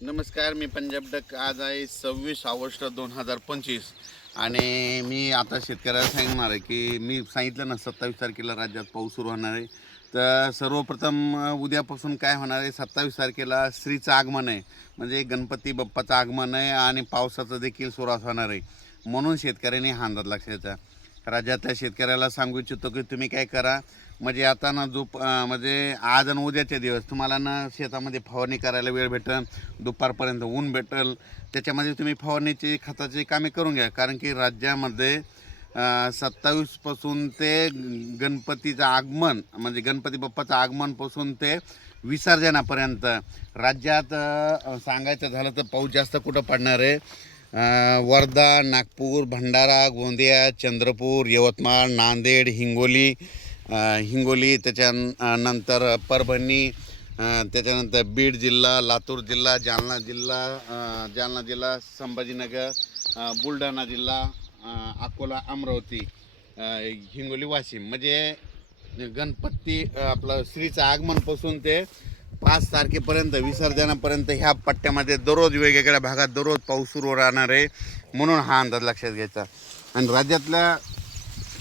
नमस्कार, मी पंजाब डक. आज आहे 26 ऑगस्ट 2025 आणि मी आता शेतकऱ्याला सांगणार आहे की मी सांगितलं ना 27 तारखेला राज्यात पाऊस सुरू होणार आहे. तर सर्वप्रथम उद्यापासून काय होणार आहे, 27 तारखेला श्रीचं आगमन आहे, म्हणजे गणपती बाप्पाचं आगमन आहे आणि पावसाचं देखील सुरुवात होणार आहे. म्हणून शेतकऱ्यांनी हा अंदाज लक्षात घ्यायचा. राज्यातल्या शेतकऱ्याला सांगू इच्छितो की तुम्ही काय करा, म्हणजे आता ना म्हणजे आज आणि उद्याचे दिवस तुम्हाला ना शेतामध्ये फवारणी करायला वेळ भेटेल, दुपारपर्यंत ऊन भेटेल, त्याच्यामध्ये तुम्ही फवारणीची खताची कामे करून घ्या. कारण की राज्यामध्ये 27पासून ते गणपतीचं आगमन, म्हणजे गणपती बाप्पाचं आगमनपासून ते विसर्जनापर्यंत राज्यात सांगायचं झालं तर पाऊस जास्त कुठं पडणार आहे, वर्धा, नागपूर, भंडारा, गोंदिया, चंद्रपूर, यवतमाळ, नांदेड, हिंगोली, त्याच्यानंतर परभणी, त्याच्यानंतर बीड जिल्हा, लातूर जिल्हा, जालना जिल्हा, संभाजीनगर, बुलढाणा जिल्हा, अकोला, अमरावती, हिंगोली, वाशिम, म्हणजे गणपती आपलं श्रीचं आगमनपासून ते 5 तारखेपर्यंत विसर्जनापर्यंत ह्या पट्ट्यामध्ये दररोज वेगवेगळ्या भागात दररोज पाऊस सुरू राहणार आहे. म्हणून हा अंदाज लक्षात घ्यायचा. आणि राज्यातल्या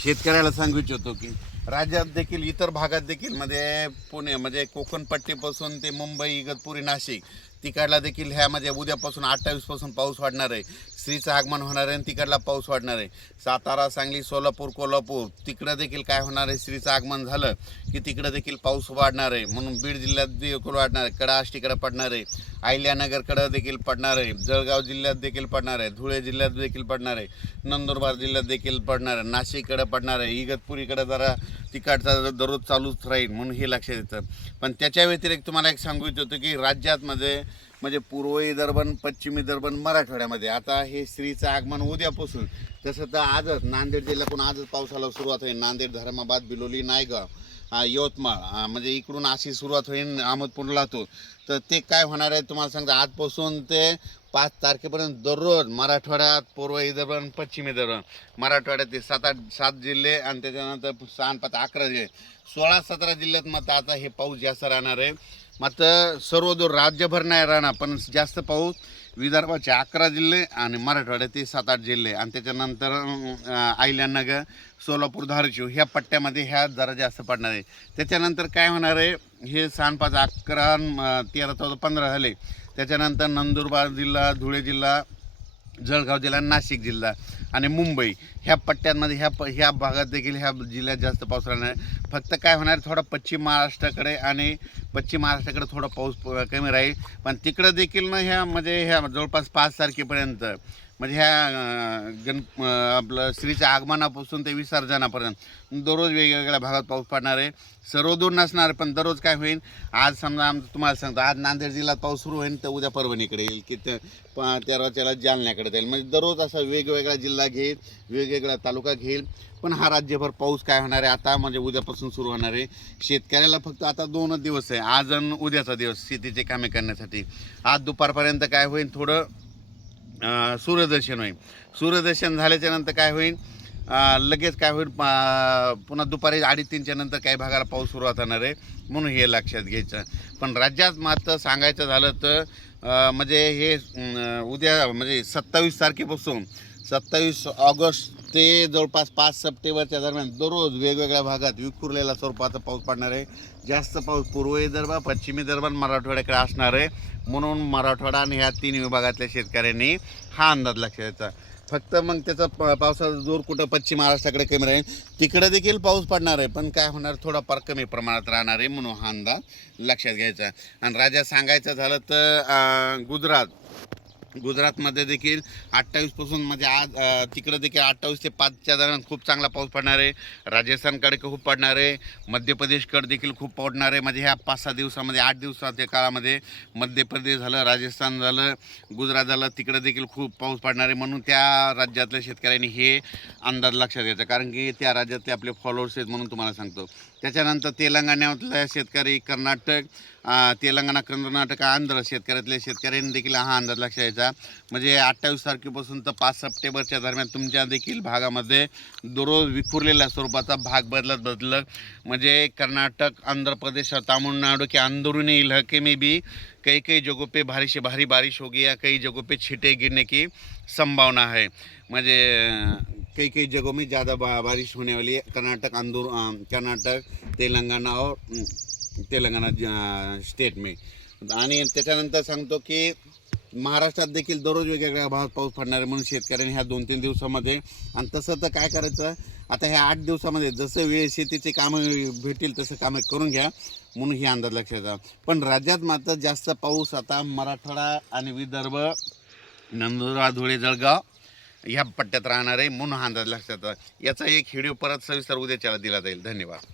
शेतकऱ्याला सांगू इच्छितो की राज्यात देखील इतर भागात देखील, म्हणजे पुणे, म्हणजे कोकणपट्टीपासून ते मुंबई, इगतपुरी, नाशिक, तिकडला देखील ह्यामध्ये उद्यापासून 28पासून पाऊस वाढणार आहे. श्रीचं आगमन होणार आहे आणि तिकडला पाऊस वाढणार आहे. सातारा, सांगली, सोलापूर, कोल्हापूर तिकडं देखील काय होणार आहे, श्रीचं आगमन झालं की तिकडं देखील पाऊस वाढणार आहे. म्हणून बीड जिल्ह्यात देखील वाढणार आहे, कडा आष्टीकडे पडणार आहे, अहिल्यानगरकडं देखील पडणार आहे, जळगाव जिल्ह्यात देखील पडणार आहे, धुळे जिल्ह्यात देखील पडणार आहे, नंदुरबार जिल्ह्यात देखील पडणार आहे, नाशिककडे पडणार आहे, इगतपुरीकडे जरा तिकडचा दररोज चालूच राहील. म्हणून हे लक्षात येतं. पण त्याच्या व्यतिरिक्त तुम्हाला एक सांगू इच्छितो की राज्यात म्हणजे पूर्व विदर्भ, पश्चिम विदर्भ, मराठवाड्यामध्ये आता हे श्रीचं आगमन उद्यापासून, तसं तर आजच नांदेड जिल्ह्यातून आजच पावसाला सुरुवात होईल. नांदेड, धर्माबाद, बिलोली, नायगाव, यवतमाळ, म्हणजे इकडून अशी सुरुवात होईल अहमदपूर, लातूर. तर ते काय होणार आहे तुम्हाला सांगतो, आजपासून ते 5 तारखेपर्यंत दररोज मराठवाड्यात, पूर्व विदर्भ आणि पश्चिम विदर्भ, मराठवाड्यात ते 7 जिल्हे आणि त्याच्यानंतर 6-5-11 जिल्हे, 16-17 जिल्ह्यात मग आता हे पाऊस जास्त राहणार आहे. मात्र सर्व दूर राज्यभर नाही राहणार, पण जास्त पाऊस विदर्भाचे 11 जिल्हे आणि मराठवाड्याचे 7-8 जिल्हे आणि त्याच्यानंतर अहिल्यानगर, सोलापूर, धाराशिव ह्या पट्ट्यामध्ये ह्या जरा जास्त पडणार आहे. त्याच्यानंतर काय होणार आहे, हे 6-5-11, 13-14-15 झाले. त्याच्यानंतर नंदुरबार जिल्हा, धुळे जिल्हा, जळगाव जिल्हा, नाशिक जिल्हा आणि मुंबई ह्या पट्ट्यांमध्ये ह्या भागात देखील ह्या जिल्ह्यात जास्त पाऊस राहणार आहे. फक्त काय होणार, थोडा पश्चिम महाराष्ट्राकडे थोडा पाऊस कमी राहील. पण तिकडं देखील ना म्हणजे ह्या जवळपास 5 तारखेपर्यंत, म्हणजे आपलं श्रीच्या आगमनापासून ते विसर्जनापर्यंत दररोज वेगवेगळ्या भागात पाऊस पडणार आहे. सर्वदूर नसणार, पण दररोज काय होईल, आज समजा तुम्हाला सांगतो, आज नांदेड जिल्ह्यात पाऊस सुरू होईल तर उद्या परभणीकडे येईल, की 13 जालन्याकडे जाईल. म्हणजे दररोज असा वेगवेगळा जिल्हा घेईल, वेगवेगळा तालुका घेईल. पण हा राज्यभर पाऊस काय होणार आहे आता, म्हणजे उद्यापासून सुरू होणार आहे. शेतकऱ्याला फक्त आता 2 दिवस आहे, आज आणि उद्याचा दिवस, शेतीचे कामे करण्यासाठी. आज दुपारपर्यंत काय होईल, थोडं सूर्यदर्शन होईल. सूर्यदर्शन झाल्याच्या नंतर काय होईल, लगेच काय होईल, पुन्हा दुपारी 2:30च्या नंतर काही भागाला पाऊस सुरुवात होणार आहे. म्हणून हे लक्षात घ्यायचं. पण राज्यात मात्र सांगायचं झालं तर म्हणजे हे उद्या, म्हणजे 27 तारखेपासून 27 ऑगस्ट ते जवळपास 5 सप्टेंबरच्या दरम्यान दररोज वेगवेगळ्या भागात विखुरलेला स्वरूपाचा पाऊस पडणार आहे. जास्त पाऊस पूर्व विदर्भ, पश्चिम विदर्भ आणि मराठवाड्याकडे असणार आहे. म्हणून मराठवाडा आणि ह्या 3 विभागातल्या शेतकऱ्यांनी हा अंदाज लक्षात घ्यायचा. फक्त मग त्याचा पावसाचा जोर कुठं पश्चिम महाराष्ट्राकडे कमी राहील, तिकडे देखील पाऊस पडणार आहे, पण काय होणार, थोडाफार कमी प्रमाणात राहणार आहे. म्हणून हा अंदाज लक्षात घ्यायचा. आणि राज्यात सांगायचं झालं तर गुजरातमध्ये देखील 28पासून, म्हणजे आज तिकडं देखील 28 ते 5च्या दरम्यान खूप चांगला पाऊस पडणार आहे. राजस्थानकडे खूप पडणार आहे, मध्य प्रदेशकडे देखील खूप पडणार आहे. म्हणजे ह्या 5-6 दिवसामध्ये, 8 दिवसाच्या काळामध्ये मध्य प्रदेश झालं, राजस्थान झालं, गुजरात झालं, तिकडं देखील खूप पाऊस पडणार आहे. म्हणून त्या राज्यातल्या शेतकऱ्यांनी हे अंदाज लक्षात घ्यायचा, कारण की त्या राज्यात ते आपले फॉलोअर्स आहेत. म्हणून तुम्हाला सांगतो. त्याच्यानंतर तेलंगणातल्या शेतकरी, कर्नाटक, आंध्र शेतकऱ्यांनी देखील हा अंदाज लक्षात यायचा. म्हणजे 28 तारखेपासून तर 5 सप्टेंबरच्या दरम्यान तुमच्या देखील भागामध्ये दररोज विखुरलेल्या स्वरूपाचा भाग बदलत म्हणजे कर्नाटक, आंध्र प्रदेश और तमिलनाडु के अंदरूनी इलाके में भी कई जगहों पे भारी से भारी बारिश होगी या कई जगहों पे छींटे गिरने की संभावना है. म्हणजे कई जगहों में ज़्यादा बारिश होने वाली है. कर्नाटक, तेलंगणा स्टेट में. आणि त्याच्यानंतर सांगतो की महाराष्ट्रात देखील दररोज वेगवेगळ्या भागात पाऊस पडणार आहे म्हणून शेतकऱ्यांनी ह्या 2-3 दिवसामध्ये. आणि तसं तर काय करायचं आता ह्या 8 दिवसामध्ये जसं वेळ शेतीची कामं भेटेल तसं कामं करून घ्या म्हणून ही अंदाज लक्षात येतात. पण राज्यात मात्र जास्त पाऊस आता मराठवाडा आणि विदर्भ, नंदुरबार, धुळे, जळगाव ह्या पट्ट्यात राहणार आहे म्हणून हा अंदाज लक्षात येतात. याचा एक व्हिडिओ परत सविस्तर उद्याच्याला दिला जाईल. धन्यवाद.